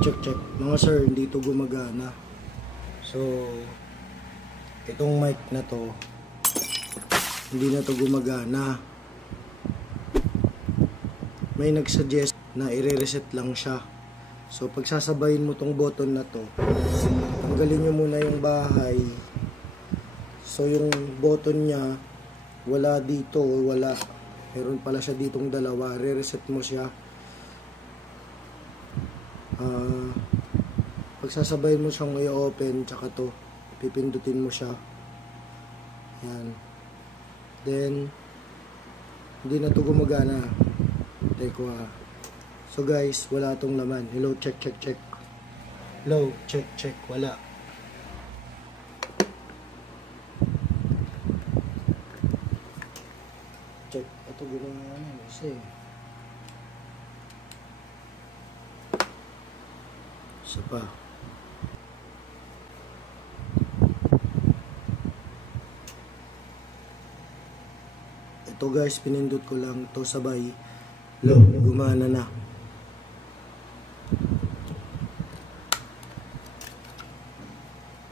Check. Mga sir, hindi to gumagana. So, itong mic na to, hindi na to gumagana. May nagsuggest na i-reset lang siya. So, pagsasabayin mo tong button na to, tanggalin nyo muna yung bahay. So, yung button niya, wala dito, wala. Meron pala siya ditong dalawa. Re-reset mo siya. Pagsasabayin mo siyang i-open, tsaka to, pipindutin mo siya. Yan. Then, hindi na to gumagana. Teko ha. So guys, wala tong laman. Hello, check. Hello, check. Wala. Check. Ito gumagana. Kasi isa pa. Ito guys, pinindot ko lang to sabay. Lo, gumana na.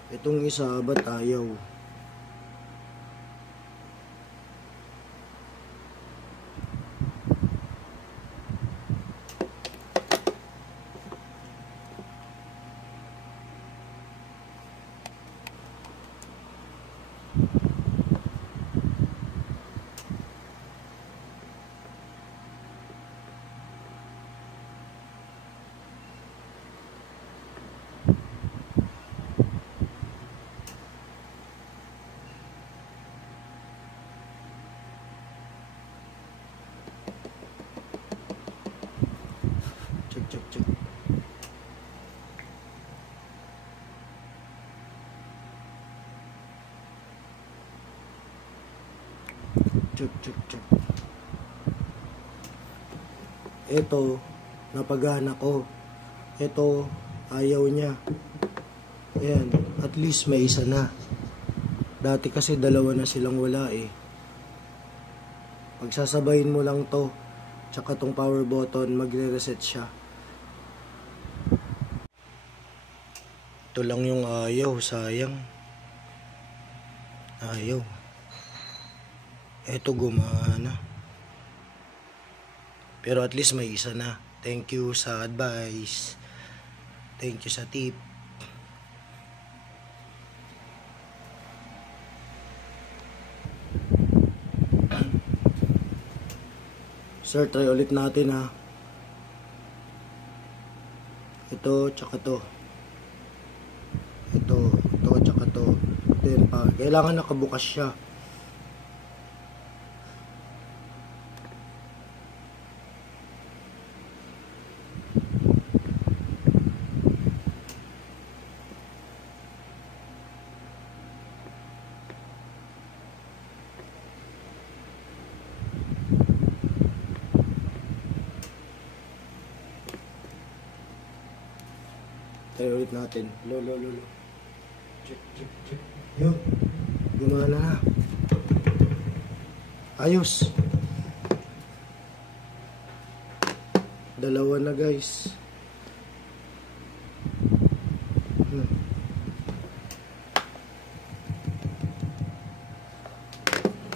Itong isa, ba't ayaw? Check. Check. Ito, napagana ko. Ito, ayaw niya. Ayan, at least may isa na. Dati kasi dalawa na silang wala eh. Pagsasabayin mo lang to, tsaka tong power button, magre-reset siya. Ito lang yung ayaw, sayang. Ayaw. Ito gumana. Pero at least may isa na. Thank you sa advice. Thank you sa tip. Sir, try ulit natin ha. Ito, tsaka to. Ito, tsaka to. Then pa, kailangan nakabukas siya. Try ulit natin. Lo. Check. Yun. Gumana na. Ayos. Dalawa na guys.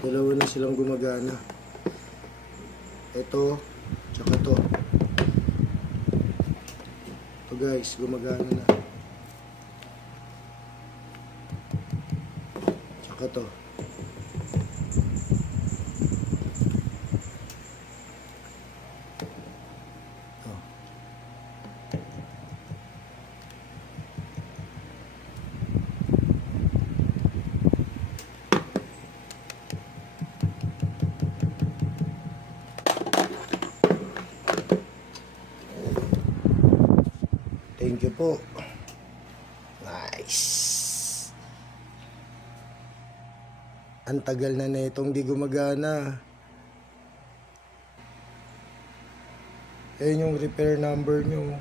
Dalawa na silang gumagana. Ito, tsaka to. Ito guys, gumagana na. Tsaka to. Thank you po. Nice. Ang tagal na itong di gumagana. Ayun yung repair number nyo.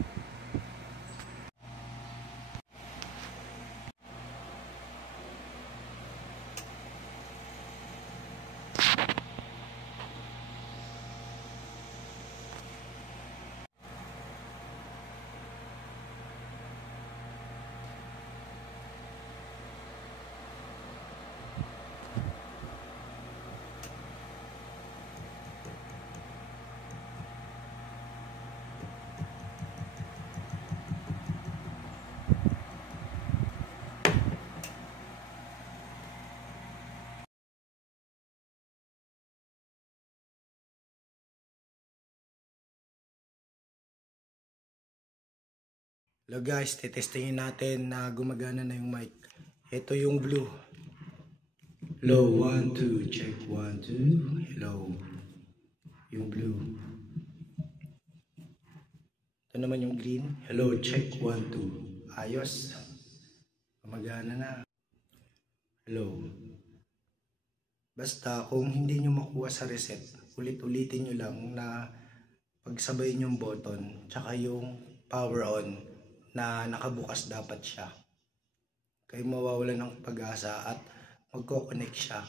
Hello guys, titestingin natin na gumagana na yung mic. Ito yung blue. Hello, 1, 2, check 1, 2. Hello. Yung blue. Ito naman yung green. Hello, check 1, 2. Ayos. Gumagana na. Hello. Basta kung hindi nyo makuha sa reset, ulit-ulitin nyo lang na pagsabay yung button tsaka yung power on na nakabukas dapat siya. Kaya mawawala ng pag-asa at magko-connect siya.